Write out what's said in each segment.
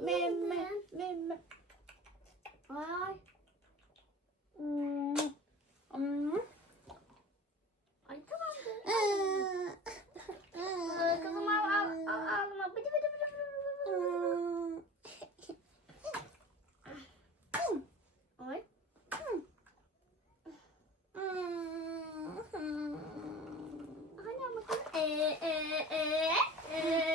me me me me. Ay. Mm. Mm. Ay tamam. Ee, kızım al al al alma. Bıdı bıdı bıdı bıdı. Ay. Hani ama. Ee ee ee. ee.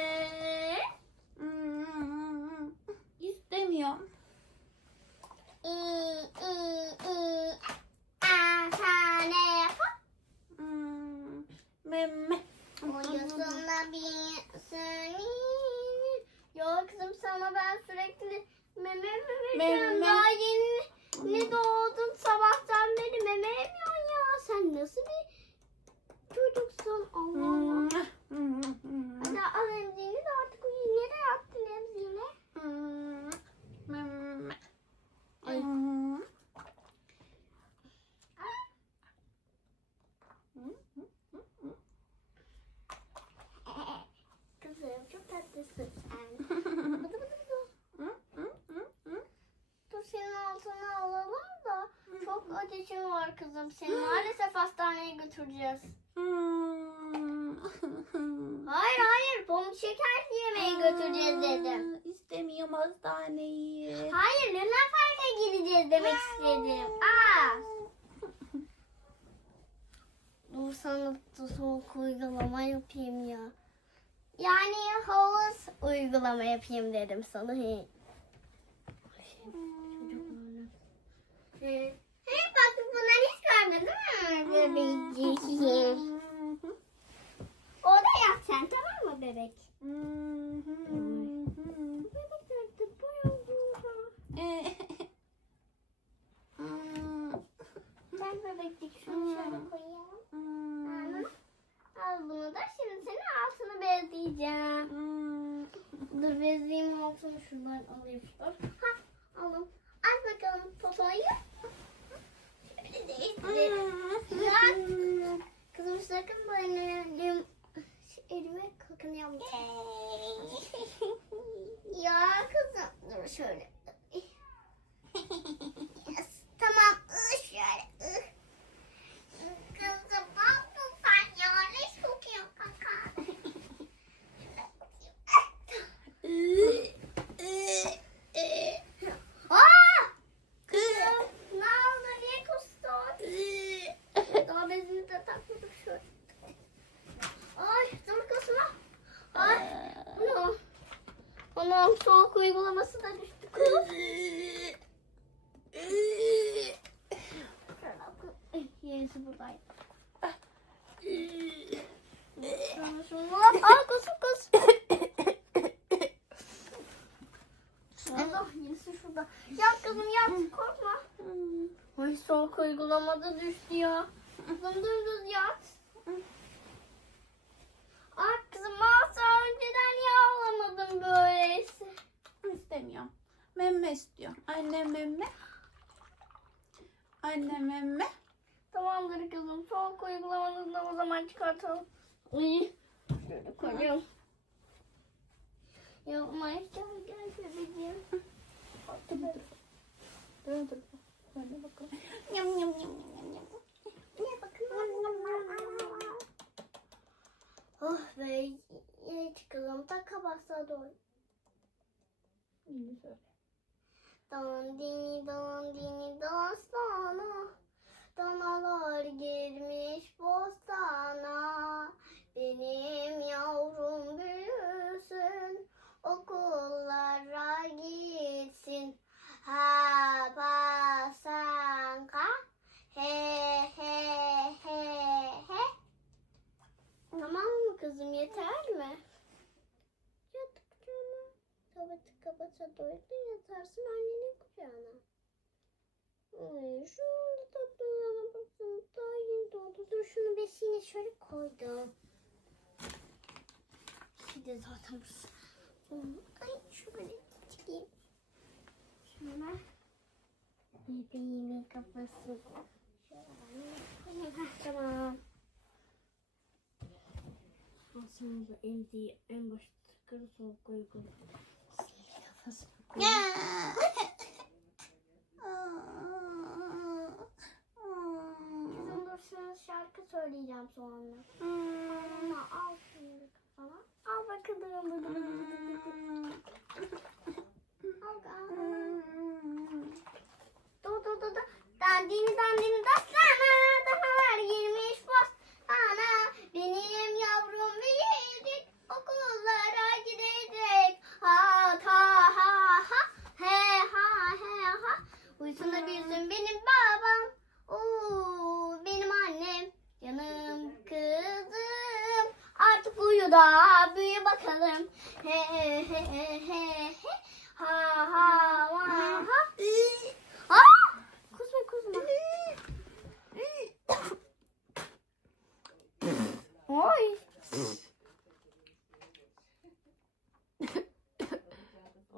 Senin. Yok kızım sana ben sürekli meme mi veriyorum? Meme. Daha yeni ne doğdun sabahtan beri meme yemiyorsun ya. Sen nasıl bir çocuksun Allah Allah. Hadi al emziğini de artık uyu. Nereye attın emziğini? Ay. Kızım çok tatlısın sen. Bıdı bıdı bıdı. Dur senin altına alalım da çok ateşin var kızım. Seni maalesef hastaneye götüreceğiz. Hayır hayır pamuk şeker yemeye götüreceğiz dedim. İstemiyorum hastaneyi. Hayır Luna Park'a gideceğiz demek istedim. Aa. Dur sana da soğuk uygulama yapayım ya. Yani havuz uygulama yapayım dedim sana. He. He. He bak bunları hiç mi? Bebecik. Orada sen tamam mı bebek? Bebek nerede? Ben bebeklik şunu şöyle koyayım. Al bunu da şimdi senin altını bezleyeceğim. Dur bezleyeyim altını şuradan alayım. Ha alın. Al bakalım popoyu. Kızım sakın böyle elim, şu elime kakını yapma. ya kızım dur şöyle. Yes. Tamam. Ih, şöyle. ih. Kızım bak bu sen ya. Ne kokuyor kaka. Aa! Kızım ne oldu? Niye kustun? Daha bezini de takmadık şöyle. Ay dur kızma. Ay. Anam. Anam soğuk uygulaması da düştü kız. Yerisi buradaydı. Şunu şunu. Aa kız kız. Allah yerisi şurada. Yat kızım yat korkma. Ay soğuk uygulamada düştü ya. Kızım dümdüz yat. Ah kızım masa önceden niye ağlamadın böyleyse? İstemiyorum. Memme istiyor. Anne memme. Anne memme. Tamamdır kızım. Soğuk uygulamanızı da o zaman çıkartalım. Uy. Şöyle koyayım. Yapma gel gel bebeğim. Dur dur. Dur dur. Böyle bakalım. Yam yam yam yam yam. Ne bakın. Oh be. Yine çıkalım. Da kabaksa doğru. İyi söyle. Dandini dandini dastana Danalar girmiş bostana. Benim yavrum büyüsün Okullara gitsin Ha pa san ka He he he he Tamam mı kızım yeter mi? Yatık canım. Kapatı kapatsa doydu yatarsın annenin kucağına. Ay, şu anda tatlılığına baksana daha yeni doğdu. Dur şunu besine şöyle koydum. Şimdi zaten Ay şöyle çıkayım. Şöyle. Bebeğimin kafası. Şöyle tamam. Aslında emziği en başta tıkırı soğuk uygun. Kafasına koyayım. Kızım dur sana şarkı söyleyeceğim sonra. Sonra al şimdi kafana. Al bakalım. Al bakalım. Dur dur dur. Dandini dandini dastana. Danalar girmiş bostana. Benim yavrum büyüyecek. Okullara gidecek. Ha ta ha ha. He ha he ha. Uyusun da büyüsün benim babam. Oo. Canım kızım. büyü daha büyü bakalım. He he he he he. Ha ha ha ha. Aa! Kusma kusma. Oy.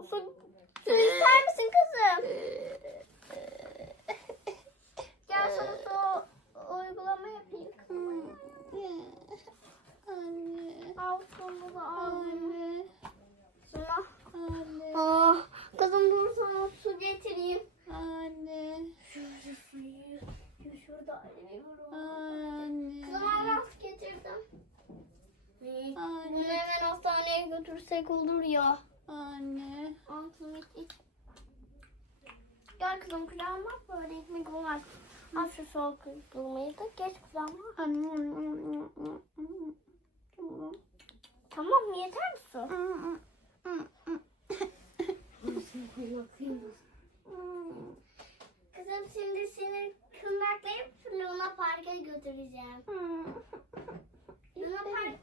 Su, su ister misin kızım? Gel sana su uygulama yapayım kızım. Anne. Al suyunu da al. Anne. Suna. Anne. Aa, kızım dur sana su getireyim. Anne. Şurada suyu. Şurada alıyorum. Anne. Kızım al getirdim. Bunu Anne. hemen hastaneye götürsek olur ya. Anne. Al kızım iç iç. Gel kızım kucağıma böyle ekmek var. Uygulamayı da geç. Anne. Tamam yeter mi su? Kızım şimdi seni kındaklayıp Luna Park'a götüreceğim. Luna Park.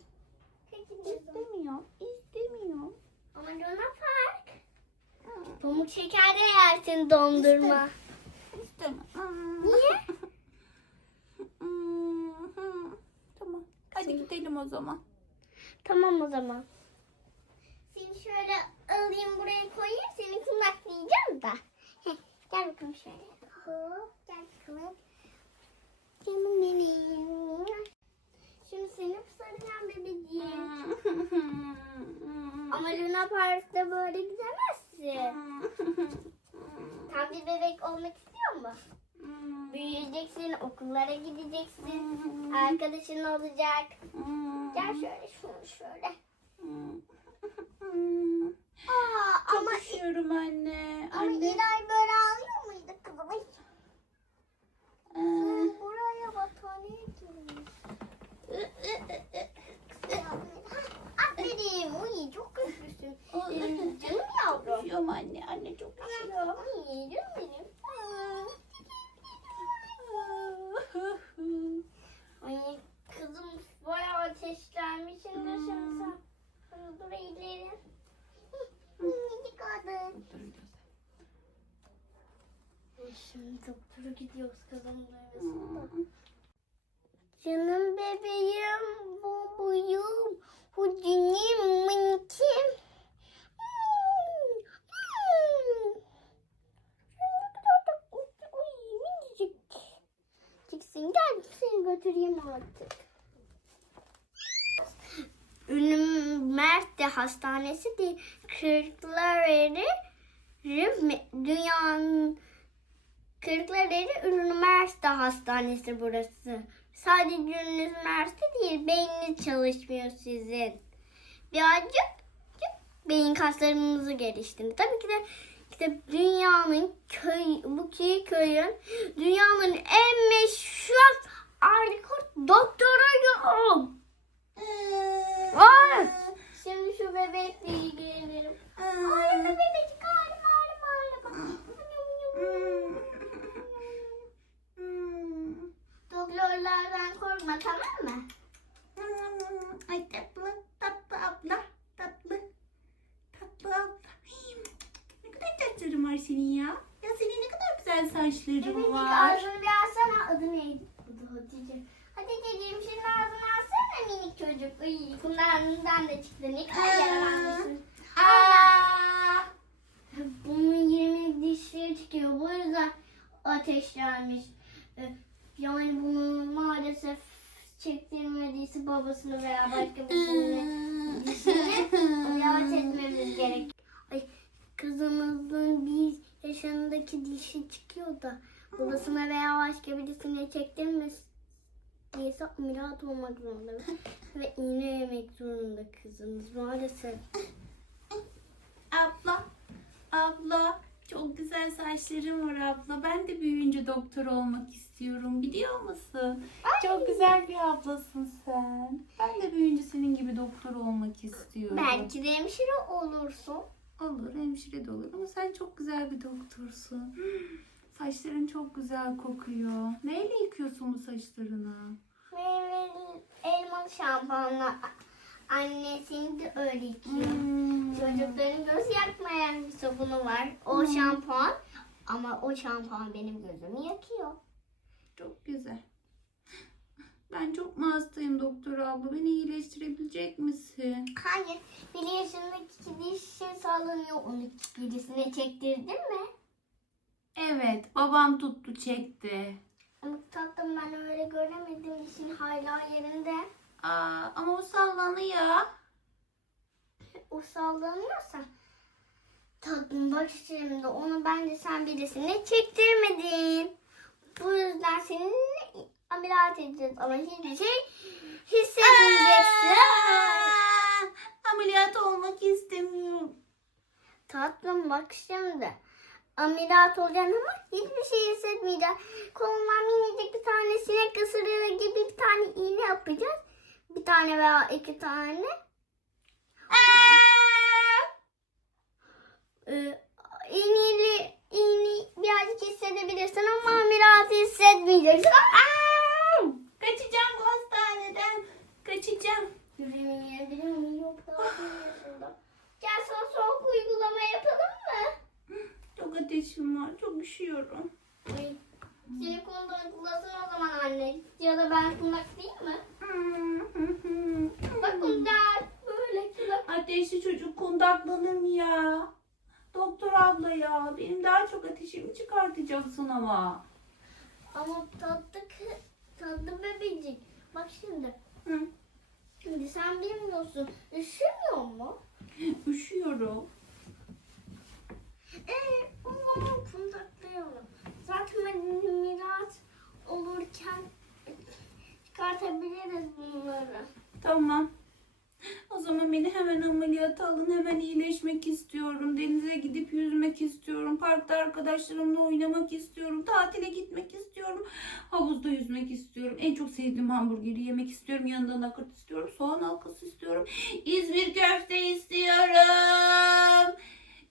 İstemiyorum. İstemiyorum. Ama Luna Park. Pamuk şeker de yersin dondurma. İstemem. Niye? Tamam. Hadi gidelim o zaman. Tamam o zaman. Seni şöyle alayım buraya koyayım. Seni kundaklayacağım da. Heh, gel bakalım şöyle. Hop, gel bakalım. Canım benim. Şimdi seni saracağım bebeğim. Ama Luna Park'ta böyle gidemezsin. Tam bir bebek olmak istiyor mu? Büyüyeceksin, okullara gideceksin. Arkadaşın olacak. Gel şöyle, şunu şöyle. Aa, Çok ama üşüyorum anne. ama Anne. İlay böyle ağlıyor muydu kızım? Ay, Aa. Buraya battaniye girmiş. Aferin. Uy çok güçlüsün. Ee, Canım yavrum. Üşüyorum anne. Anne çok üşüyorum. Uy canım benim. Ay kızım bayağı ateşlenmişsindir şimdi sen. Dur, Dur ileri. Minicik kadın. Şimdi doktora gidiyoruz kızım duymasın da. Canım bebeğim, babuyum, hudinim, mınkim. Hmm, hmm. Ne kadar da uy, minicik. Çıksın gel seni götüreyim artık. Ünlü Mert'te hastanesi değil. Kırklareli dünyanın Kırklareli Üniversite Hastanesi burası. Sadece üniversite değil, beyniniz çalışmıyor sizin. Birazcık beyin kaslarınızı geliştirin. Tabii ki de işte dünyanın köy, bu ki köyün dünyanın en meşhur harika doktoruyum. Ay! Şimdi şu bebekle ilgilenirim. Ağrıma bebecik ağrıma ağrıma ağrıma. Doktorlardan korkma tamam mı? Ay tatlı, tatlı abla, tatlı, tatlı abla. Hii, Ne kadar saçların var senin ya? Ya senin ne kadar güzel saçların Bebecik var. ağzını bir alsana. Adı neydi? Hatice'ciğim şimdi ağzını alsana minik çocuk. Ay, kumlarından da çıktı. Ne kadar yaralanmışsın. Aa! Bunun 20 dişleri çıkıyor. Bu yüzden ateşlenmiş. Ee, Yani bunu maalesef çektirmediyse babasını veya başka birisini ameliyat etmemiz gerek. Ay kızımızın bir yaşındaki dişi çıkıyor da babasına veya başka birisine çektirmediyse ameliyat olmak zorunda. Ve iğne yemek zorunda kızımız maalesef. Abla, abla çok güzel saçların var abla. Ben de büyüyünce doktor olmak istiyorum biliyor musun? Çok güzel bir ablasın sen. Ben de büyüyünce senin gibi doktor olmak istiyorum. Belki de hemşire olursun. Olur hemşire de olur ama sen çok güzel bir doktorsun. Saçların çok güzel kokuyor. Neyle yıkıyorsun bu saçlarını? Meyveli elmalı şampuanla Annesini de öyle yıkıyor. Hmm. Çocukların göz yakmayan bir sabunu var. O şampuan. Ama o şampuan benim gözümü yakıyor. Çok güzel. Ben çok mu hastayım doktor abla? Beni iyileştirebilecek misin? Hayır. Bir yaşındaki dişi sallanıyor. Onu birisine çektirdin mi? Evet, babam tuttu çekti. Ama tatlım ben öyle göremedim. Dişin hala yerinde. Aa, ama o sallanıyor. O sallanıyorsa. Tatlım bak şimdi onu bence sen birisine çektirmedin. Bu yüzden seni ameliyat edeceğiz ama hiçbir şey hissetmeyeceksin. Aa, ameliyat olmak istemiyorum. Tatlım bak şimdi. Ameliyat olacaksın ama hiçbir şey hissetmeyeceksin. Kolundan minicik bir tane sinek ısırığı gibi bir tane iğne yapacağız. Bir tane veya iki tane. Ee, iğneyle iğne birazcık hissedebilirsin ama ameliyat hissetmeyeceksin. Aa, kaçacağım bu hastaneden. Kaçacağım. Yürüyemeyebilir miyim? Yok daha bir yaşında. Gel sana soğuk uygulama yapalım mı? Çok ateşim var. Çok üşüyorum. Ay, Seni kundaklasın o zaman anne. Ya da ben kundaklayayım mı? Bak kundak. Böyle kundak. Ateşli çocuk kundaklanır mı ya? Doktor abla ya. Benim daha çok ateşimi çıkartacaksın ama. Ama tatlı tatlı bebecik. Bak şimdi. Hı, Şimdi sen bilmiyorsun. Üşümüyor mu? üşüyorum. Ee, o zaman kundaklayalım. Zaten miras olurken çıkartabiliriz bunları. Tamam. O zaman beni hemen ameliyata alın. Hemen iyileşmek istiyorum. Denize gidip yüzmek istiyorum. Parkta arkadaşlarımla oynamak istiyorum. Tatile gitmek istiyorum. Havuzda yüzmek istiyorum. En çok sevdiğim hamburgeri yemek istiyorum. Yanında nakırt istiyorum. Soğan halkası istiyorum. İzmir köfte istiyorum.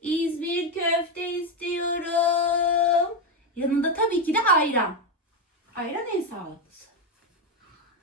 İzmir köfte istiyorum. Yanında tabii ki de ayran. Ayran en sağlıklısı.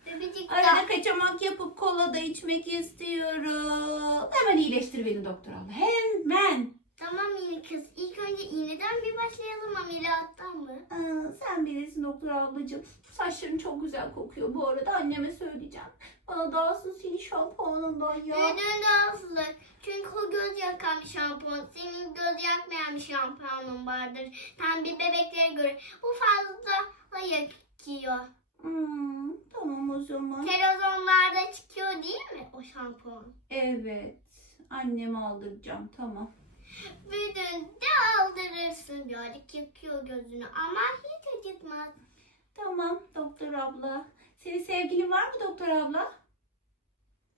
Bebecik Arada kaçamak yapıp kola da içmek istiyorum. Hemen iyileştir beni doktor abla. Hemen. Tamam iyi kız. İlk önce iğneden bir başlayalım ameliyattan mı? Aa, sen bilirsin doktor ablacığım. Saçların çok güzel kokuyor bu arada. Anneme söyleyeceğim. Bana dağılsın senin şampuanından ya. Neden daha Çünkü o göz yakan bir şampuan. Senin göz yakmayan bir şampuanın vardır. Tam bir bebeklere göre. Bu fazla yakıyor. Hmm, tamam o zaman. Televizyonlarda çıkıyor değil mi o şampuan? Evet. Anneme aldıracağım tamam. Bütün de aldırırsın. Birazcık yakıyor gözünü ama hiç acıtmaz. Tamam doktor abla. Senin sevgilin var mı doktor abla?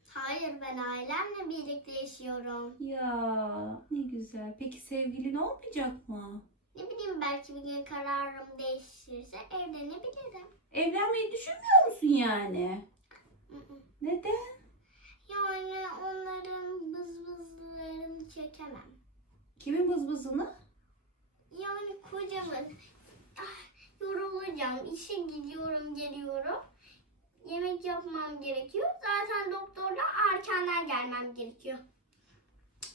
Hayır ben ailemle birlikte yaşıyorum. Ya ne güzel. Peki sevgilin olmayacak mı? Ne bileyim belki bir gün kararım değişirse evlenebilirim. Evlenmeyi düşünmüyor musun yani? Neden? Yani onların bızbızlarını çekemem. Kimin bızbızını? Yani kocamın ah, yorulacağım. İşe gidiyorum geliyorum. Yemek yapmam gerekiyor. Zaten doktorla erkenden gelmem gerekiyor.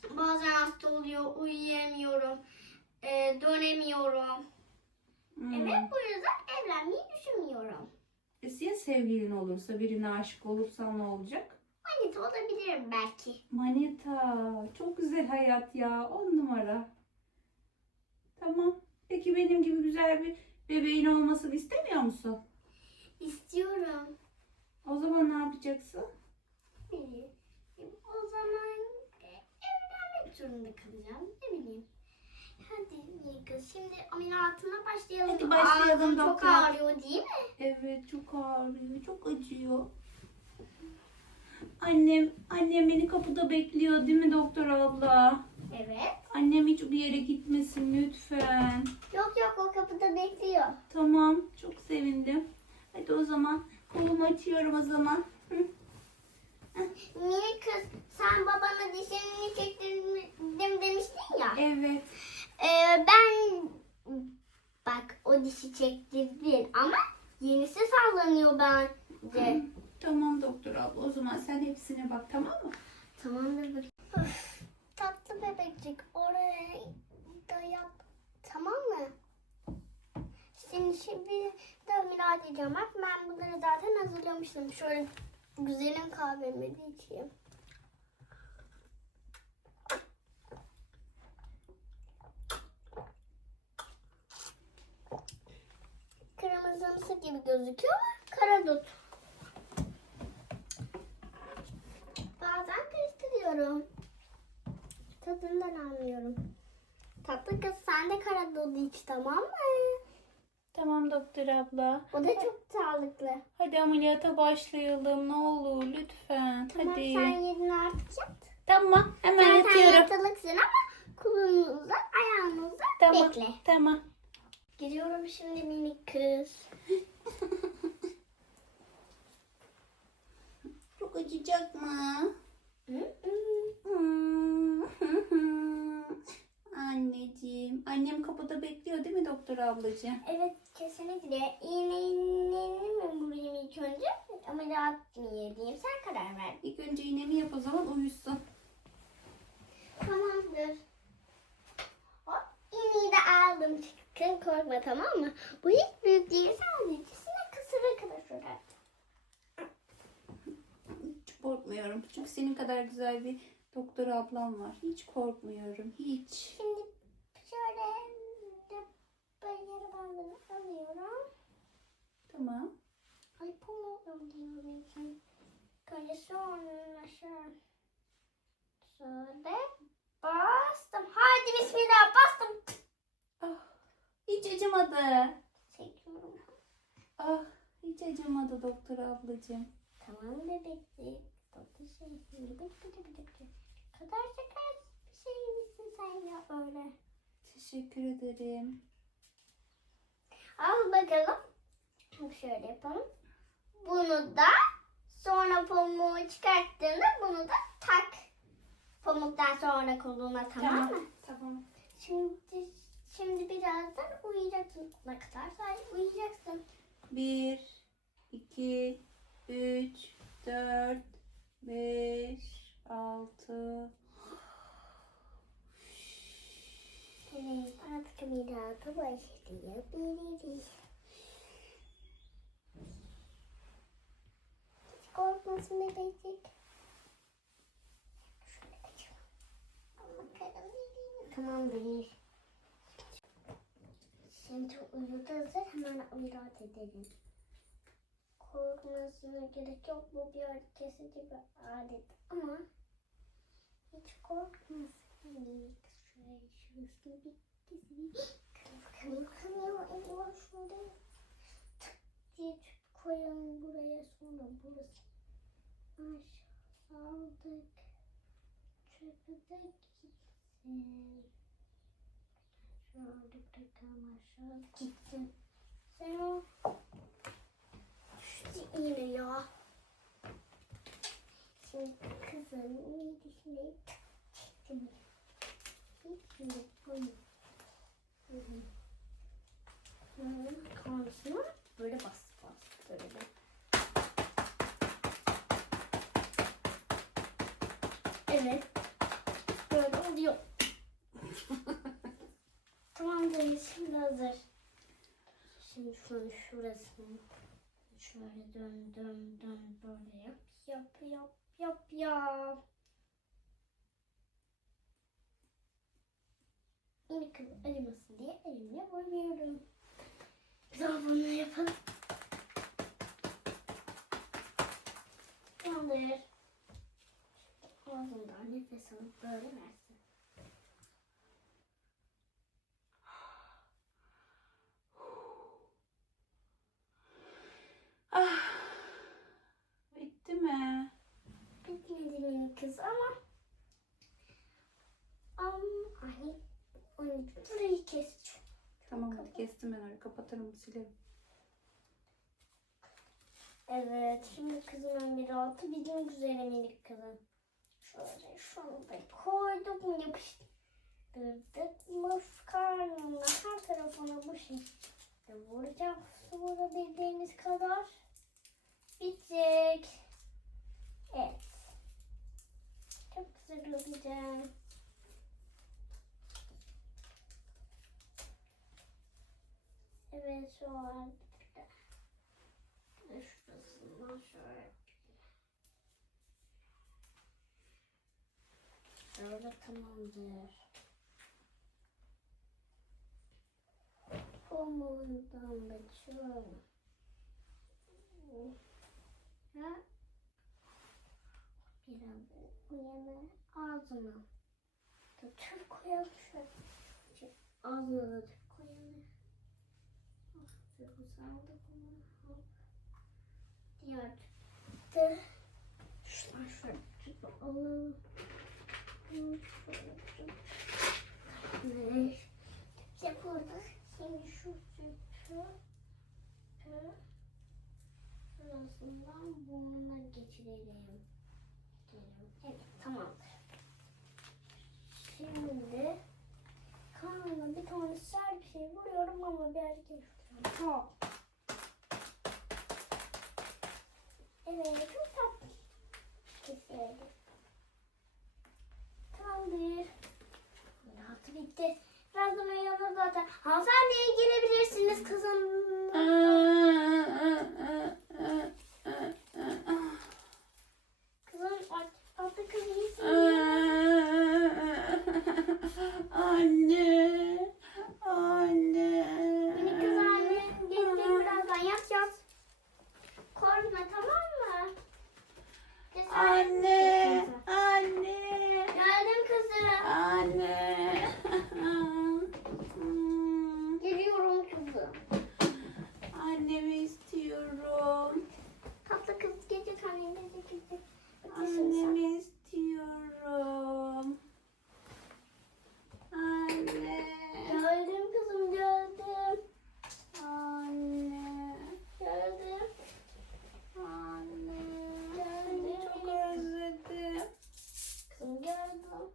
Bazen hasta oluyor, uyuyamıyorum, e, dönemiyorum. Hmm. Evet bu yüzden evlenmeyi düşünmüyorum. E, Ya sevgilin olursa, birine aşık olursan ne olacak? Manita olabilirim belki. Manita. Çok güzel hayat ya. On numara. Tamam. Peki benim gibi güzel bir bebeğin olmasını istemiyor musun? İstiyorum. O zaman ne yapacaksın? İyi. O zaman e, evlenmek zorunda kalacağım. Ne bileyim. Hadi iyi kız. Şimdi ameliyatına başlayalım. Hadi başlayalım Ağzım çok doktor. ağrıyor değil mi? Evet çok ağrıyor. Çok acıyor. Annem, annem beni kapıda bekliyor değil mi doktor abla? Evet. Annem hiç bir yere gitmesin lütfen. Yok yok o kapıda bekliyor. Tamam, çok sevindim. Hadi o zaman kolumu açıyorum o zaman. Hı. Mini kız sen babana dişini çektirdim demiştin ya. Evet. Ee, ben bak o dişi çektirdin ama yenisi sallanıyor bence. Tamam doktor abla o zaman sen hepsine bak tamam mı? susamıştım. Şöyle güzelim kahvemi de içeyim. Kırmızımsı gibi gözüküyor ama karadut. Bazen karıştırıyorum. Tadından anlıyorum. Tatlı kız sen de karadut iç tamam mı? Tamam doktor abla. O da çok sağlıklı. Hadi ameliyata başlayalım ne olur lütfen. Tamam Hadi. sen yedin artık yat. Tamam hemen Zaten yatıyorum. yatılıksın ama kolunuza ayağınıza Tamam. bekle. Tamam. Giriyorum şimdi minik kız. Çok acıyacak mı? Anneciğim. Annem kapıda bekliyor değil mi doktor ablacığım? Evet kesinlikle. İğneyi mi vurayım ilk önce? Ameliyat mı yediğim sen karar ver. İlk önce iğnemi yap o zaman uyusun. Tamamdır. Hop iğneyi de aldım. Sakın korkma tamam mı? Bu hiç büyük değil sadece sinek kısırı kadar şurada. Hiç korkmuyorum. Çünkü senin kadar güzel bir doktor ablam var. Hiç korkmuyorum. Hiç. Şimdi şöyle de böyle yarı bandını alıyorum. Tamam. Ay pamuğu alıyorum için. Böyle sonra şöyle. Şöyle bastım. Haydi bismillah bastım. Ah, hiç acımadı. Çekiyorum. Ah, hiç doktor ablacığım. Tamam bık bık bık. Kadar şeker bir şey misin sen ya öyle. Teşekkür ederim. Al bakalım. Şöyle yapalım. Bunu da sonra pamuğu çıkarttığında bunu da tak. Pamuktan sonra koluna tamam, mı? Tamam. Şimdi şimdi birazdan uyuyacaksın. Ne kadar sadece uyuyacaksın. Bir, iki, üç, dört, beş, altı. Evet artık ameliyata başlayabiliriz. Hiç korkmasın bebecik. Şöyle kaçalım. Bakalım Tamamdır. Şimdi uyudu hazır hemen ameliyat edelim. Korkmasına gerek yok. Bu bir kesici bir alet ama hiç korkmasın. Şuraya şurasını bir keseyim. Bakalım bakalım bakalım şurada. Tık diye tüp koyalım buraya sonra burası. Aşağı aldık. Çöpü de gitsin. Şöyle bırakalım aşağı gitsin. Sen o İğne ya. Şimdi kızın midesine çektim. Şimdi bunu. Böyle karnısına böyle bas bas böyle. Evet. Böyle oluyor. Tamamdır. Şimdi hazır. Şimdi şunun şurasını şöyle dön dön dön böyle yap. Yap yap yap yap. İlk kız acımasın diye elimle vuruyorum. Daha bunu yapalım. Tamamdır. Ağzından nefes alıp böyle versin. Ah, bitti mi? Bitmedi benim kız ama Am, ay, ay, burayı kes. Tamam hadi kestim ben orayı. Kapatırım silerim. Evet, şimdi kızımın bir altı bildiğin üzere minik kızım. Şöyle şunu da koyduk mu yapıştırdık mı karnına her tarafına bu şekilde vuracağım. Sonra bildiğimiz kadar bitecek. Evet. Çok güzel olacak. Evet şu an şurasından şöyle. Böyle tamamdır. Da şöyle. Ha? Biraz yeme ağzına. Tüp koyalım şöyle. Ağzına da tüp koyalım. Sağlık ona. Hop. Diğer tüp de şuradan şöyle tüp alalım. Hop, şöyle tüp. Ne? İşte burada. Şimdi şu tüpü tüpü şurasından burnuna geçirelim. Evet tamamdır. Şimdi karnına bir tane sert bir şey vuruyorum ama bir hareket yapıyorum. Hop. Evet çok tatlı. Keselim. Tamamdır. Rahatı bitti. Birazdan uyanır zaten. Hanımefendiye gelebilirsiniz kızım. Kızım artık tatlı kız iyisin. Anne. Anne. Minik kız anne. Geleceğim birazdan yat yat. Korkma tamam mı? Cesaret Anne. kızım. Anne. Geldim kızım. Anne. Hmm, Geliyorum kızım. Annemi istiyorum. Tatlı kız gece annemi gece gece. Annemi istiyorum. Anne. Geldim kızım geldim. Anne. Geldim. Anne. Geldim. Çok özledim. Kızım geldim.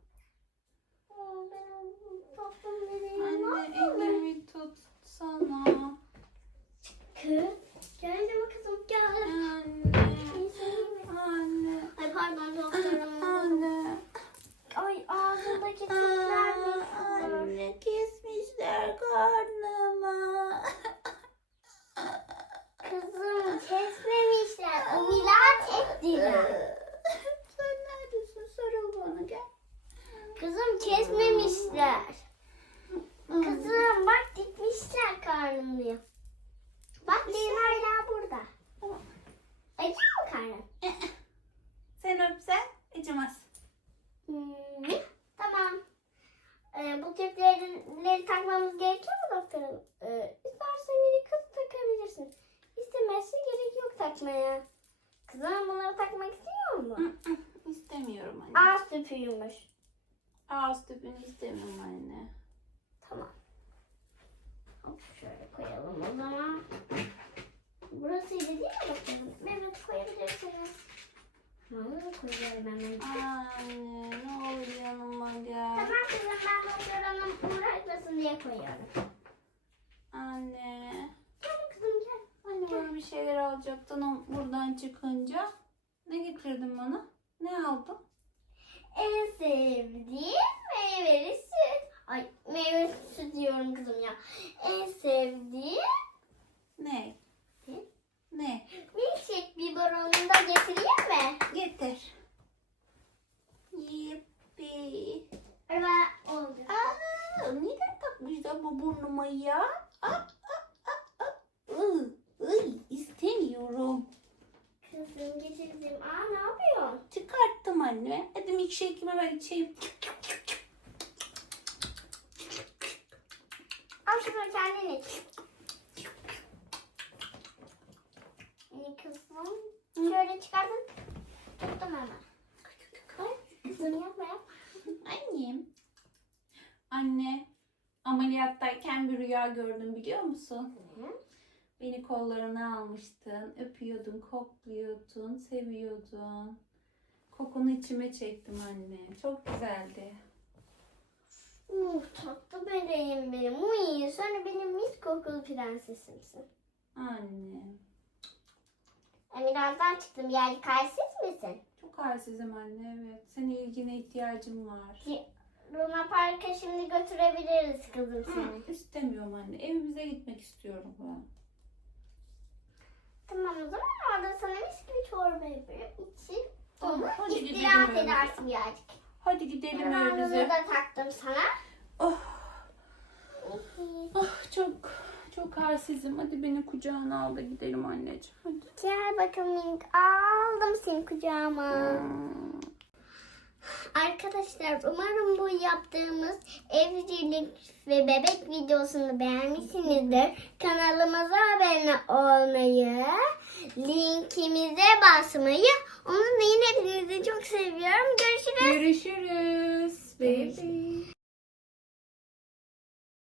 Aa, benim tatlım bebeğim. Anne ne yapıyorsun? elimi tutsana. Kız. Geldim kızım geldim. Anne. İyisin mi? Anne. Ay pardon doktorum. Anne. Ay ağzındaki Aa, tüpler mi? Anne kesmişler karnımı. Kızım kesmemişler. Ameliyat ettiler. Sen neredesin? Sarıl bana gel. Kızım kesmemişler. Kızım bak dikmişler karnını. Bak benim hala burada. Tamam. Acıyor mu karnın? Sen öpsen acımaz. Hmm, tamam. Ee, bu tüpleri takmamız gerekiyor mu doktorum? Ee, istersen biri kız takabilirsin. İstemezse gerek yok takmaya. Kızım bunları takmak istiyor mu? İstemiyorum anne. Ağız tüpüymüş. Ağız tüpünü istemiyorum anne. Tamam. Hop şöyle koyalım o zaman. Burasıydı değil mi bakalım? Evet koyabilirsiniz. Tamam koyuyorum hemen. Anne ne olur yanıma gel. Tamam kızım ben doktor hanım uğraşmasın diye koyuyorum. Anne. Tamam kızım gel. Anne bana bir şeyler alacaktın buradan çıkınca. Ne getirdin bana? Ne aldın? En sevdiğim meyveli süt. Ay meyve süt diyorum kızım ya. En sevdiğim Ne? Ne? Ne? milkshake biberonunu da getireyim mi? Getir. Yippi. Evet oldu. Aa, neden takmışlar bu burnuma ya? Aa, aa, aa, aa. Iy, iy, istemiyorum. Kızım getirdim. Aa ne yapıyorsun? Çıkarttım anne. Hadi milkshake'imi ver içeyim. Al şunu kendin iç. İyi kızım. Şöyle çıkardın. Tuttum hemen. Ay, Kızım yapma yapma. Annem. Anne, ameliyattayken bir rüya gördüm biliyor musun? Beni kollarına almıştın, öpüyordun, kokluyordun, seviyordun. Kokunu içime çektim anne. Çok güzeldi. Uh, tatlı bebeğim benim. Uy, sen benim mis kokulu prensesimsin. Anne. Emirhan'dan çıktım. Yani kalsiz misin? Çok halsizim anne evet. Senin ilgine ihtiyacım var. Luna Park'a şimdi götürebiliriz kızım seni. Hı, istemiyorum anne. Evimize gitmek istiyorum ben. Tamam o zaman orada sana mis gibi çorba yaparım. İçin. Tamam, hadi gidelim istirahat öyleyse. edersin birazcık. Hadi gidelim bunu öyleyse. da taktım sana. Oh, ah, çok çok halsizim. Hadi beni kucağına al da gidelim anneciğim. Hadi. Gel bakalım minik. Aldım seni kucağıma. Hmm. Arkadaşlar umarım bu yaptığımız evcilik ve bebek videosunu beğenmişsinizdir. Kanalımıza abone olmayı, linkimize basmayı, yine hepinizi çok seviyorum. Görüşürüz. Görüşürüz. Baby.